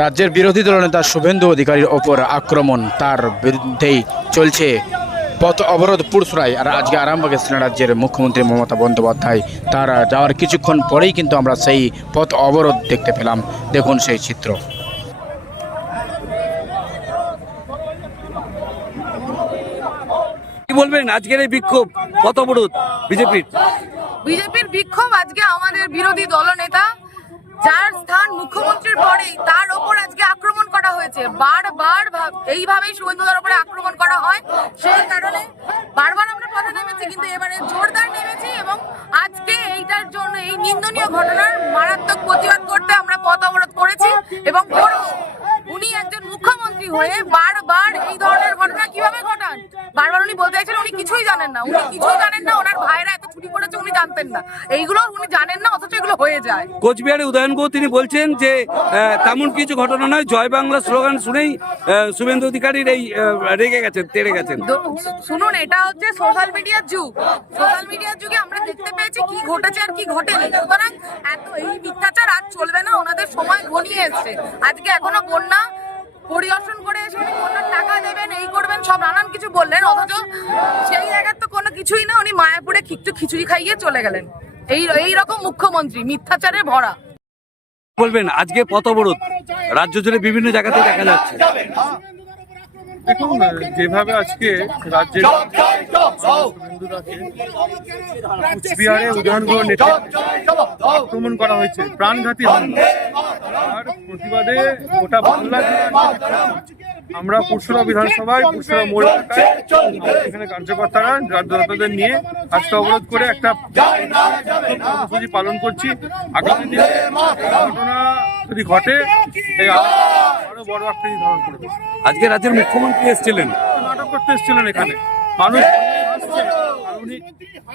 রাজ্যের বিরোধী দলনেতা শুভেন্দু অধিকারীর ওপর আক্রমণ তার বিরুদ্ধেই চলছে পথ অবরোধ পুরসুরাই আর আজকে আরামবাগ এসেছিলেন রাজ্যের মুখ্যমন্ত্রী মমতা বন্দ্যোপাধ্যায়। তার যাওয়ার কিছুক্ষণ পরেই কিন্তু আমরা সেই পথ অবরোধ দেখতে পেলাম। দেখুন সেই চিত্র। কি বলবেন? আজকের এই বিক্ষোভ কত অবরোধ বিজেপির? বিজেপির বিক্ষোভ আজকে আমাদের বিরোধী দলনেতা যার স্থান মুখ্যমন্ত্রীর পরেই, তার ওপর আজকে আক্রমণ করা হয়েছে। বারবার ভাব- এইভাবেই শুভেন্দুদার উপরে আক্রমণ করা হয়। সেই কারণে বারবার আমরা কথা নেমেছি, কিন্তু এবারে জোরদার নেমেছি এবং আজকে এইটার জন্য এই নিন্দনীয় ঘটনার মারাত্মক প্রতিবাদ করতে আমরা পথ অবরোধ করেছি এবং করব উনি একজন মুখ্যমন্ত্রী হয়ে বারবার এই ধরনের ঘটনা কীভাবে ঘটান? বারবার উনি বলতে চাইছেন উনি কিছুই জানেন না। উনি কিছুই জানেন না ওনার ভাইরা এত ছুটি করেছে উনি জানতেন না। এইগুলো উনি জানেন না অথচ এগুলো হয়ে যায়। কোচবিহারে উদয়ন গুহ তিনি বলছেন যে তেমন কিছু ঘটনা নয় জয় বাংলা স্লোগান শুনেই শুভেন্দু অধিকারীর এই রেগে গেছেন তেড়ে গেছেন। শুনুন এটা হচ্ছে সোশ্যাল মিডিয়ার যুগ। সোশ্যাল মিডিয়ার যুগে আমরা দেখতে পেয়েছি কি ঘটেছে আর কি ঘটেনি। সুতরাং এত এই মিথ্যাচার আর চলবে না ওনাদের সময় ঘনিয়ে এসছে। আজকে এখনও বন্যা পরিদর্শন করে এসে উনি বন্যার টাকা দেবেন, এই করবেন, সব নানান কিছু বললেন। অথচ সেই জায়গার তো কোনো কিছুই না, উনি মায়াপুরে খিচু খিচুড়ি খাইয়ে চলে গেলেন। এই এই রকম মুখ্যমন্ত্রী, মিথ্যাচারে ভরা। বলবেন, আজকে পথ অবরোধ। রাজ্য জুড়ে বিভিন্ন জায়গাতে দেখা যাচ্ছে। দেখুন যেভাবে আজকে রাজ্যের কুচবিহারে উদয়নগুলো নেতৃত্বে আক্রমণ করা হয়েছে প্রাণঘাতী আর প্রতিবাদে গোটা বাংলা আমরা পুরসুরা বিধানসভায় পুরসুরা মোড় এখানে কার্যকর্তারা রাজ্যদাতাদের নিয়ে আজকে অবরোধ করে একটা কর্মসূচি পালন করছি। আগামী দিনে ঘটনা যদি ঘটে এই বড় একটা ধারণ করবে আজকে রাজ্যের মুখ্যমন্ত্রী এসেছিলেন নাটক করতে এসেছিলেন এখানে মানুষ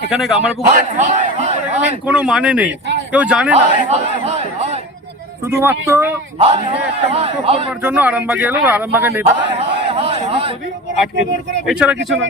এখানে আমার কোনো মানে নেই কেউ জানে না শুধুমাত্র একটা করবার জন্য আরামবাগে এলো আরামবাগে দিল। এছাড়া কিছু না